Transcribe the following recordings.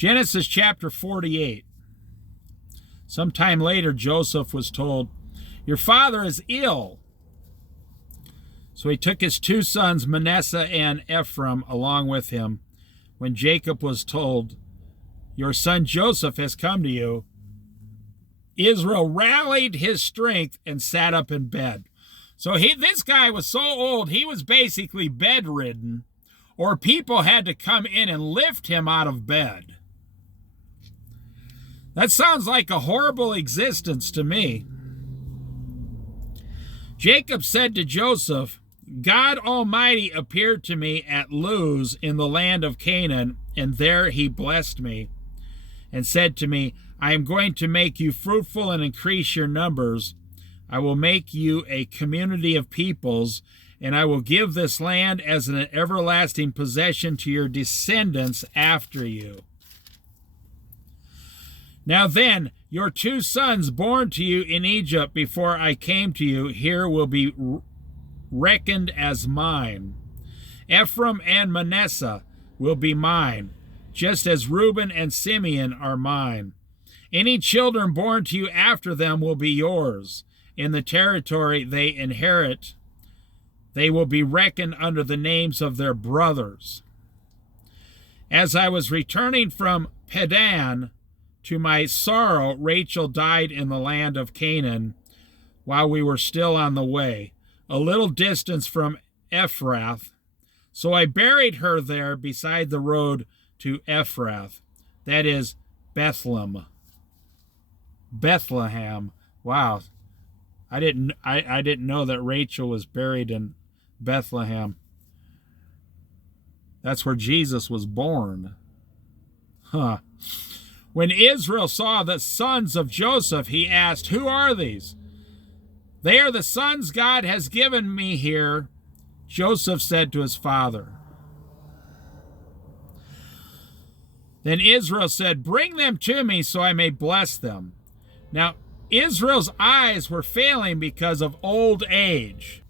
Genesis chapter 48. Sometime later, Joseph was told, "Your father is ill." So he took his two sons, Manasseh and Ephraim, along with him. When Jacob was told, "Your son Joseph has come to you," Israel rallied his strength and sat up in bed. So this guy was so old, he was basically bedridden, or people had to come in and lift him out of bed. That sounds like a horrible existence to me. Jacob said to Joseph, "God Almighty appeared to me at Luz in the land of Canaan, and there he blessed me and said to me, I am going to make you fruitful and increase your numbers. I will make you a community of peoples, and I will give this land as an everlasting possession to your descendants after you. Now then, your two sons born to you in Egypt before I came to you here will be reckoned as mine. Ephraim and Manasseh will be mine, just as Reuben and Simeon are mine. Any children born to you after them will be yours. In the territory they inherit, they will be reckoned under the names of their brothers. As I was returning from Padan, to my sorrow, Rachel died in the land of Canaan while we were still on the way, a little distance from Ephrath. So I buried her there beside the road to Ephrath, that is Bethlehem. Wow. I didn't know that Rachel was buried in Bethlehem. That's where Jesus was born. When Israel saw the sons of Joseph, he asked, "Who are these?" "They are the sons God has given me here," Joseph said to his father. Then Israel said, "Bring them to me so I may bless them." Now, Israel's eyes were failing because of old age.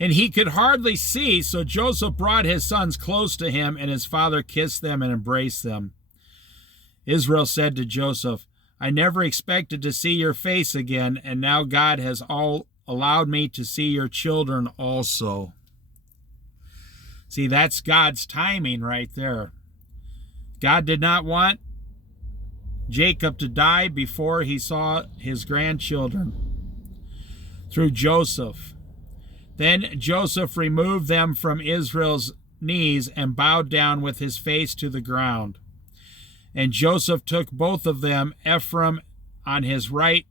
And he could hardly see, so Joseph brought his sons close to him, and his father kissed them and embraced them. Israel said to Joseph, "I never expected to see your face again, and now God has allowed me to see your children also." See, that's God's timing right there. God did not want Jacob to die before he saw his grandchildren through Joseph. Then Joseph removed them from Israel's knees and bowed down with his face to the ground. And Joseph took both of them, Ephraim on his right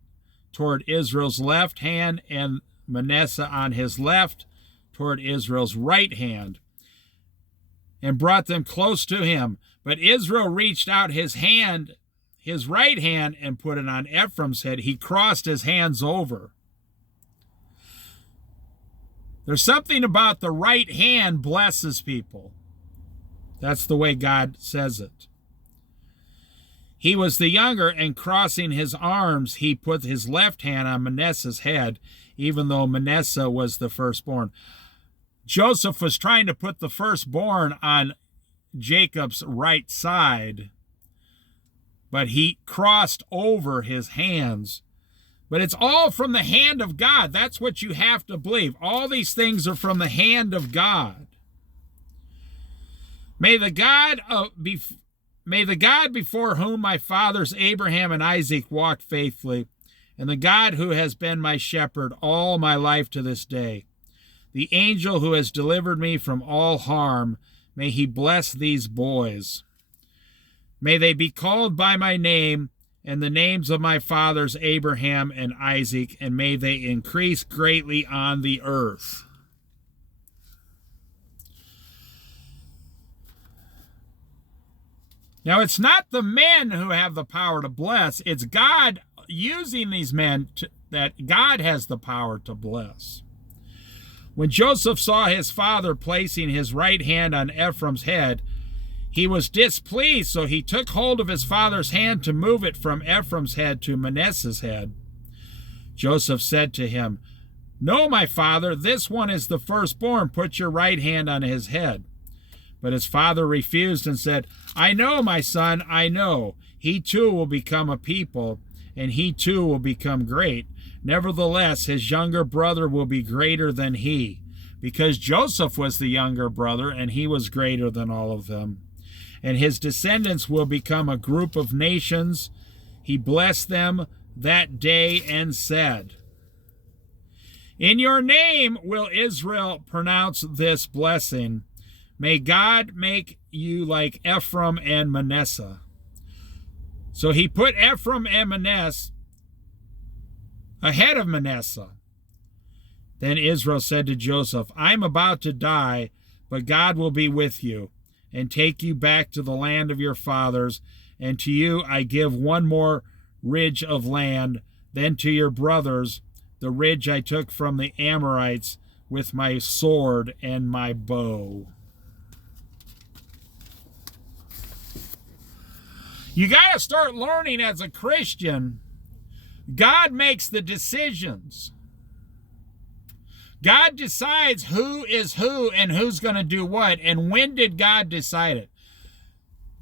toward Israel's left hand, and Manasseh on his left toward Israel's right hand, and brought them close to him. But Israel reached out his right hand, and put it on Ephraim's head. He crossed his hands over. There's something about the right hand blesses people. That's the way God says it. He was the younger, and crossing his arms, he put his left hand on Manasseh's head, even though Manasseh was the firstborn. Joseph was trying to put the firstborn on Jacob's right side, but he crossed over his hands. But it's all from the hand of God. That's what you have to believe. All these things are from the hand of God. May the God before whom my fathers Abraham and Isaac walked faithfully, and the God who has been my shepherd all my life to this day, the angel who has delivered me from all harm, may he bless these boys. May they be called by my name and the names of my fathers Abraham and Isaac, and may they increase greatly on the earth. Now, it's not the men who have the power to bless. It's God using these men that God has the power to bless. When Joseph saw his father placing his right hand on Ephraim's head, he was displeased, so he took hold of his father's hand to move it from Ephraim's head to Manasseh's head. Joseph said to him, No, my father, this one is the firstborn. Put your right hand on his head. But his father refused and said, I know, my son, I know. He too will become a people, and he too will become great. Nevertheless, his younger brother will be greater than he, because Joseph was the younger brother, and he was greater than all of them. And his descendants will become a group of nations. He blessed them that day and said, in your name will Israel pronounce this blessing. May God make you like Ephraim and Manasseh. So he put Ephraim and Manasseh ahead of Manasseh. Then Israel said to Joseph, I'm about to die, but God will be with you and take you back to the land of your fathers. And to you I give one more ridge of land, then to your brothers the ridge I took from the Amorites with my sword and my bow. You got to start learning as a Christian, God makes the decisions. God decides who is who and who's going to do what. And when did God decide it?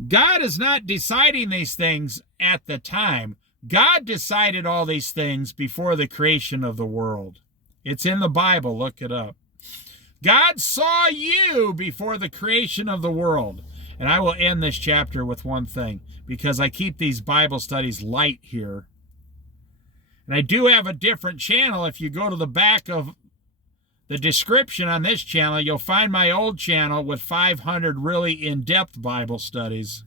God is not deciding these things at the time. God decided all these things before the creation of the world. It's in the Bible. Look it up. God saw you before the creation of the world. And I will end this chapter with one thing, because I keep these Bible studies light here. And I do have a different channel. If you go to the back of the description on this channel, you'll find my old channel with 500 really in-depth Bible studies.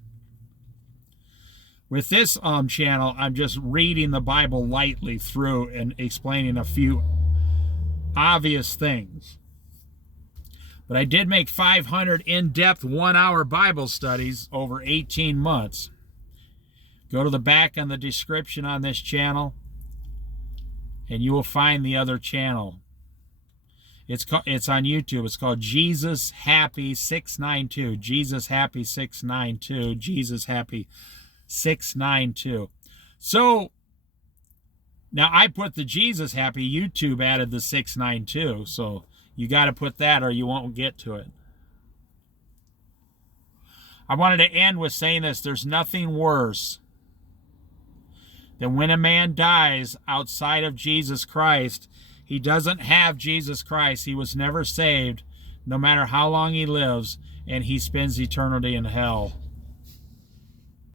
With this channel, I'm just reading the Bible lightly through and explaining a few obvious things. But I did make 500 in-depth 1-hour Bible studies over 18 months. Go to the back on the description on this channel, and you will find the other channel. It's on YouTube. It's called Jesus Happy 692. Jesus Happy 692. Jesus Happy 692. So now I put the Jesus Happy. YouTube added the 692. So you got to put that or you won't get to it. I wanted to end with saying this. There's nothing worse than when a man dies outside of Jesus Christ. He doesn't have Jesus Christ. He was never saved, no matter how long he lives, and he spends eternity in hell.